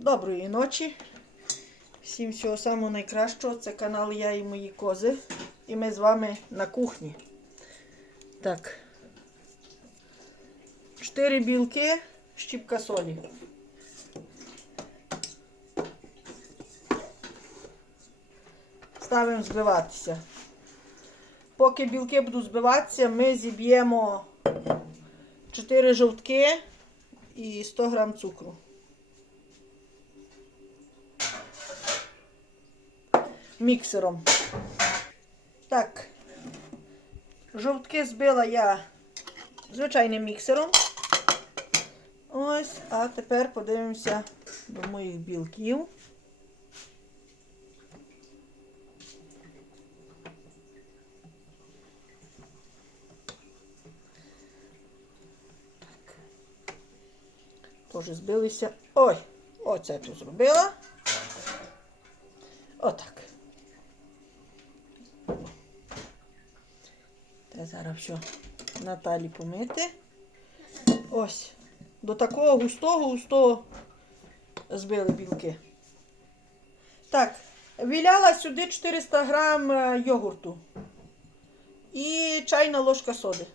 Доброї ночі. Всім всього самого найкращого. Це канал Я і мої кози. І ми з вами на кухні. Так. Чотири білки, щіпка солі. Ставимо збиватися. Поки білки будуть збиватися, ми зіб'ємо 4 жовтки і 100 грам цукру. Міксером. Так. Жовтки збила я звичайним міксером. Ось, а тепер подивимося до моїх білків. Теж збилися. Ой, оце тут зробила. Отак. Та зараз все Наталі помити. Ось. До такого густого, густого збили білки. Так, віляла сюди 400 грам е, йогурту. І чайна ложка соди.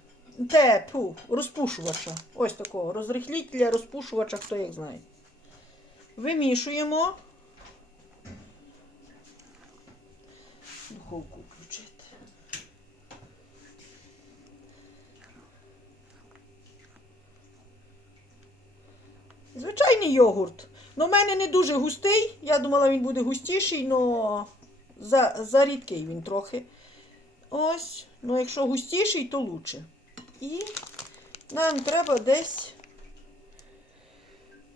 Те, фу, розпушувача. Ось такого. Розрихлітля, розпушувача, хто як знає. Вимішуємо. Духовку Звичайний йогурт. Ну, в мене не дуже густий. Я думала, він буде густіший, але за, за рідкий він трохи. Ось. Ну, якщо густіший, то лучше. І нам треба десь.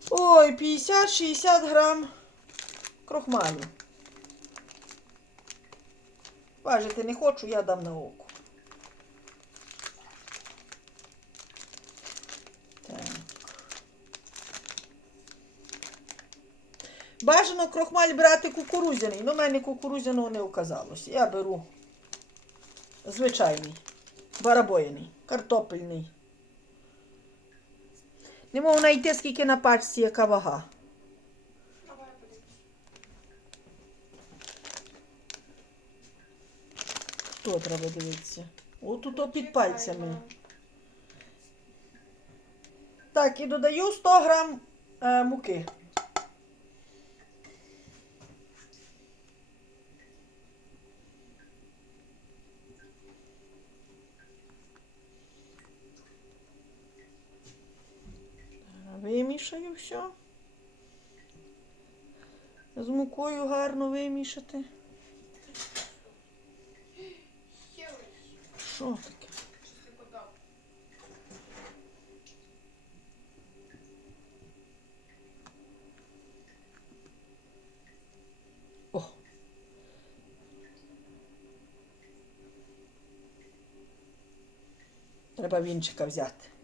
Ой, 50-60 грам крохмалю. Важити не хочу, я дам на око. Так. Бажано крохмаль брати кукурудзяний, але в мене кукурудзяного не оказалося. Я беру звичайний, барабояний, картопельний. Не можу знайти, скільки на пачці, яка вага. Що треба дивитися? Отут тут під пальцями. Так, і додаю 100 грам е, муки. Вимішаю все. З мукою гарно вимішати. Що таке? О. Треба вінчика взяти.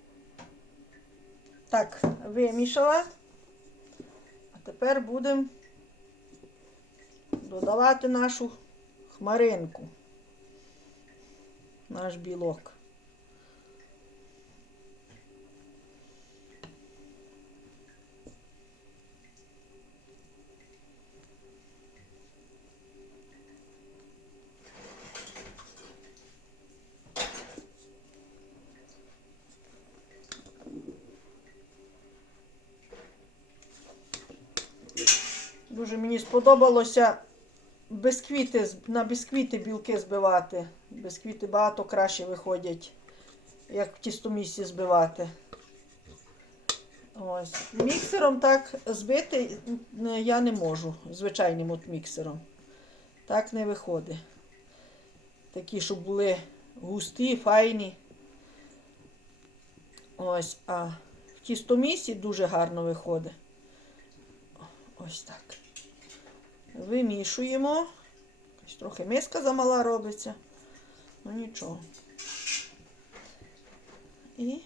Так, вимішала. А тепер будемо додавати нашу хмаринку. Наш білок. Дуже мені сподобалося бисквіти, на бісквіти білки збивати. Бісквіти багато краще виходять, як в тістомісі збивати. Ось. Міксером так збити я не можу, звичайним от міксером. Так не виходить. Такі, щоб були густі, файні. Ось, а в тістомісі дуже гарно виходить. Ось так. Вимішуємо. Трохи миска замала робиться. Ну нічого. І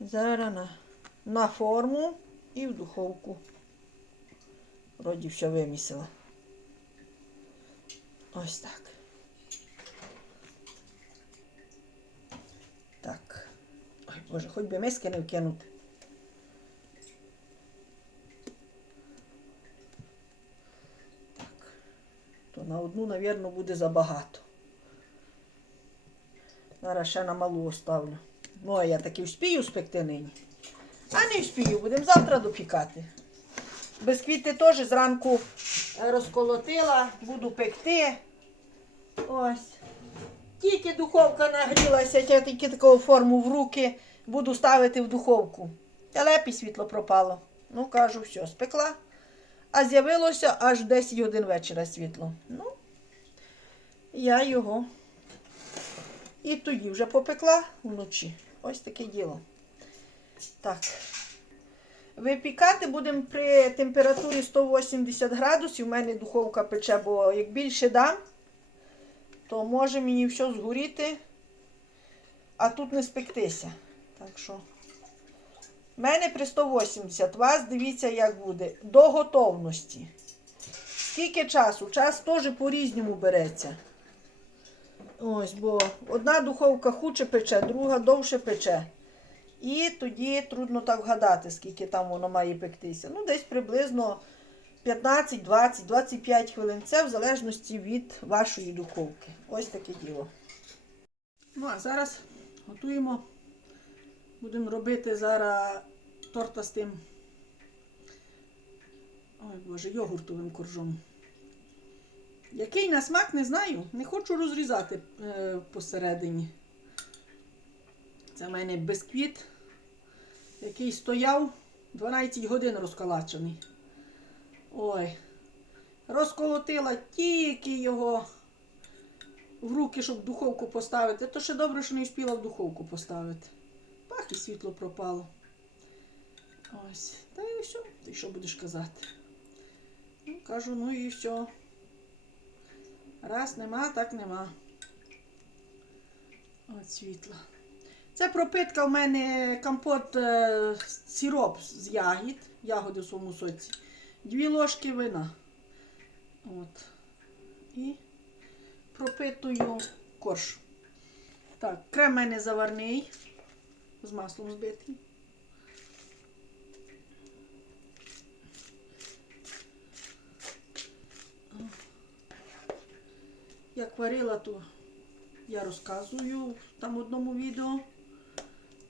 зараз на, на форму і в духовку. Вроді все вимісила. Ось. Так. Ой, Боже, хоч би миски не вкинути. Так. То на одну, навірно, буде забагато. Зараз ще на малу оставлю. Ну, а я таки вспію спекти нині. А не вспію, будемо завтра допікати. Бисквіти теж зранку е, розколотила, буду пекти. Ось. Тільки духовка нагрілася, я тільки таку форму в руки буду ставити в духовку. Телепі світло пропало. Ну, кажу, все, спекла. А з'явилося аж в 10 годин вечора світло. Ну, я його і тоді вже попекла вночі. Ось таке діло. Так. Випікати будемо при температурі 180 градусів. У мене духовка пече, бо як більше дам, то може мені все згоріти, а тут не спектися. Так що, в мене при 180, вас дивіться, як буде. До готовності. Скільки часу? Час теж по-різному береться. Ось, бо одна духовка хуче пече, друга довше пече. І тоді трудно так вгадати, скільки там воно має пектися. Ну, десь приблизно 15, 20, 25 хвилин. Це в залежності від вашої духовки. Ось таке діло. Ну, а зараз готуємо. Будемо робити зараз торта з тим. Ой Боже, йогуртовим коржом. Який на смак, не знаю. Не хочу розрізати е, посередині. Це в мене бисквіт, який стояв 12 годин розколачений. Ой. Розколотила тільки його в руки, щоб в духовку поставити. То ще добре, що не встигла в духовку поставити. Пах і світло пропало. Ось. Та і все. Ти що будеш казати? Ну, кажу, ну і все. Раз нема, так нема. От світла. Це пропитка в мене компот е, сироп з ягід, ягоди в своєму соці. Дві ложки вина. От. І пропитую корж. Так, крем в мене заварний, з маслом збитий. Як варила, то я розказую там в одному відео.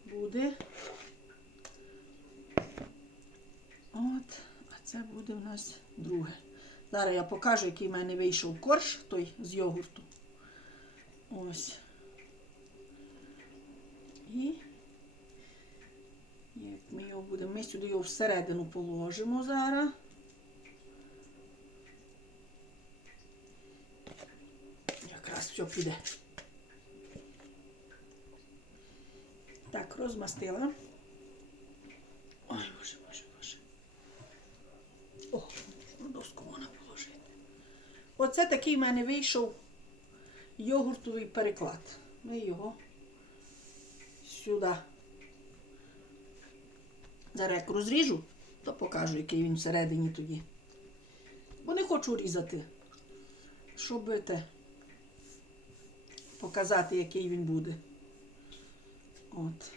Буде. От, а це буде в нас друге. Зараз я покажу, який в мене вийшов корж, той з йогурту. Ось. І як ми сюди його всередину положимо зараз. Якраз все піде. Так, розмастила. Ой, боже, боже, боже. О, на доску можна положити. Оце такий в мене вийшов йогуртовий переклад. Ми його сюди. Зараз розріжу, то покажу, який він всередині тоді. Бо не хочу різати, щоб те показати, який він буде. От.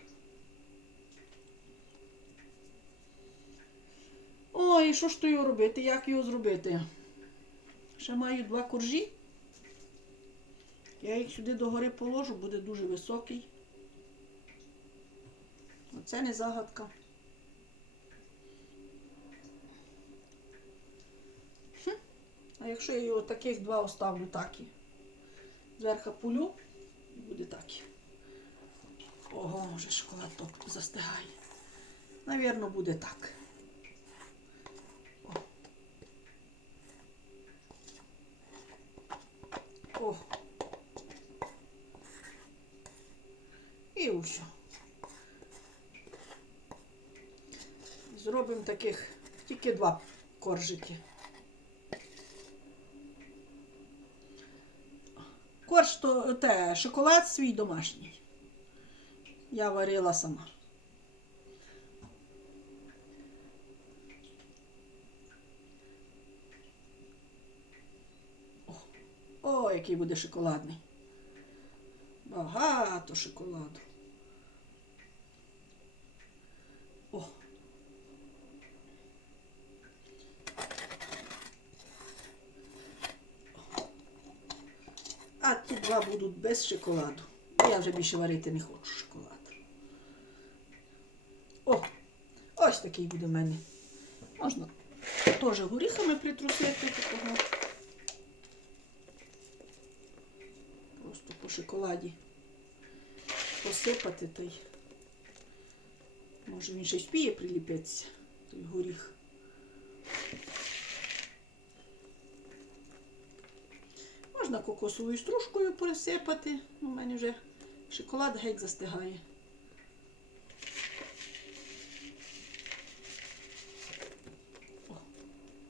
Ой, що ж то його робити? Як його зробити? Ще маю два коржі. Я їх сюди догори положу, буде дуже високий. Оце не загадка. Хм. А якщо я його таких два оставлю так і зверху пулю, буде так. Ого, вже шоколад ток застигає. Навірно, буде так. О. О. І усе. Зробимо таких тільки два коржики. Корж то те, шоколад свій домашній. Я варила сама. О. Який буде шоколадний. Багато шоколаду. О. А ті два будуть без шоколаду. Я вже більше варити не хочу шоколад. О, ось такий буде в мене. Можна теж горіхами притрусити такого. Просто по шоколаді посипати той. Може він ще й спіє приліпитися, той горіх. Можна кокосовою стружкою присипати. У мене вже шоколад геть застигає. О.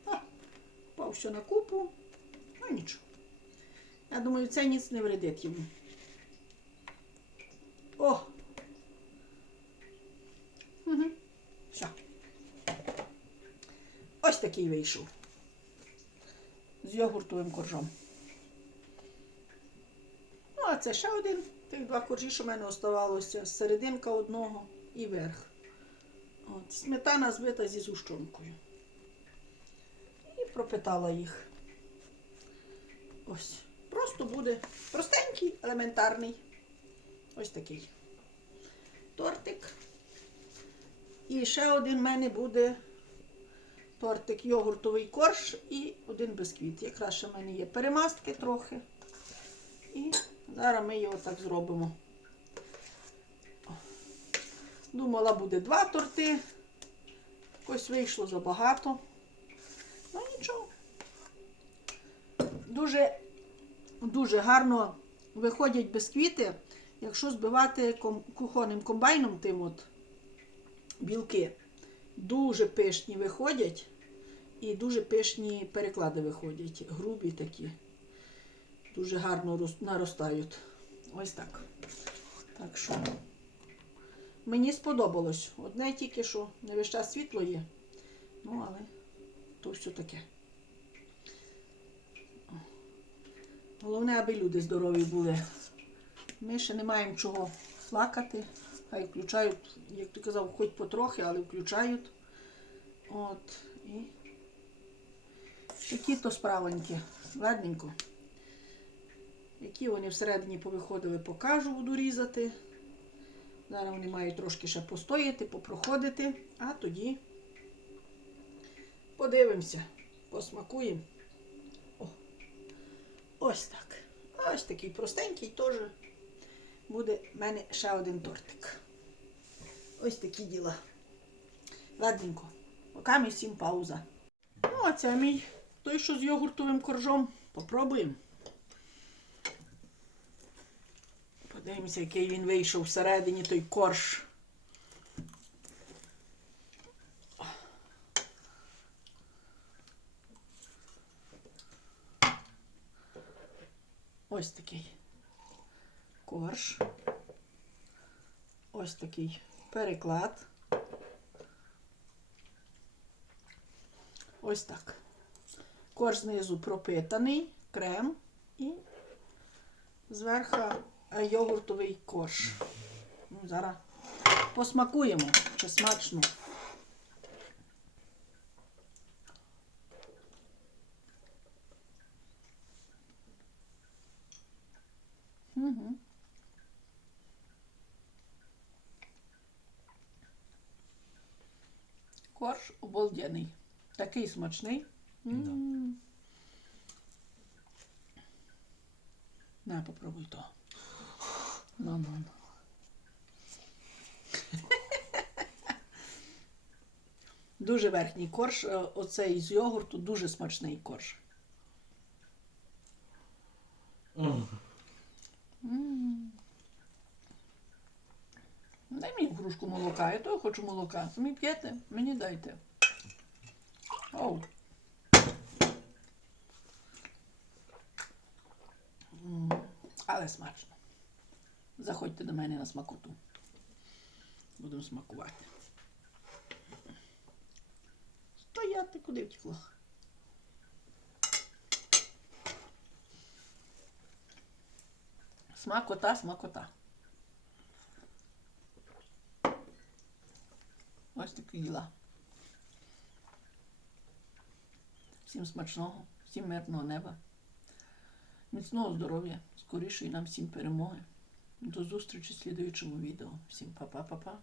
А, Впав все на купу. Ну нічого. Я думаю, це ніц не вредить йому. О! Угу. Все. Ось такий вийшов. З йогуртовим коржом. Це ще один. Тих два коржі, що в мене оставалося. Серединка одного і верх. От, сметана збита зі зущенкою. І пропитала їх. Ось. Просто буде простенький, елементарний. Ось такий тортик. І ще один в мене буде тортик йогуртовий корж і один бисквіт. Якраз ще в мене є перемастки трохи. І зараз ми його так зробимо. Думала, буде два торти. Якось вийшло забагато. Ну нічого. Дуже, дуже гарно виходять бисквіти, якщо збивати кухонним комбайном тим от білки. Дуже пишні виходять і дуже пишні переклади виходять. Грубі такі. Дуже гарно рос- наростають. Ось так. Так що мені сподобалось. Одне тільки, що не весь час світло є. Ну, але то все таке. Головне, аби люди здорові були. Ми ще не маємо чого плакати. Хай включають, як ти казав, хоч потрохи, але включають. От. І такі то справоньки. Ладненько. Які вони всередині повиходили, покажу, буду різати. Зараз вони мають трошки ще постояти, попроходити, а тоді подивимося, посмакуємо. О, ось так. Ось такий простенький теж буде в мене ще один тортик. Ось такі діла. Ладненько. Поки ми всім пауза. Ну, а це мій той, що з йогуртовим коржом. Попробуємо. Подивимося, який він вийшов всередині той корж. Ось такий корж. Ось такий переклад. Ось так. Корж знизу пропитаний, крем і зверху йогуртовий корж. Ну, зараз посмакуємо, чи смачно. Угу. Корж обалденний. Такий смачний. М. На, попробуй то. Ну. Дуже верхній корж, е, оцей з йогурту, дуже смачний корж. Дай мені кружку молока, я то хочу молока. Самі п'єте, мені дайте. Оу. Але смачно. Заходьте до мене на смакоту. Будемо смакувати. Стояти, куди втекло? Смакота, смакота. Ось такі діла. Всім смачного, всім мирного неба, міцного здоров'я, скорішої нам всім перемоги. До зустрічі в слідуючому відео. Всім па-па-па-па.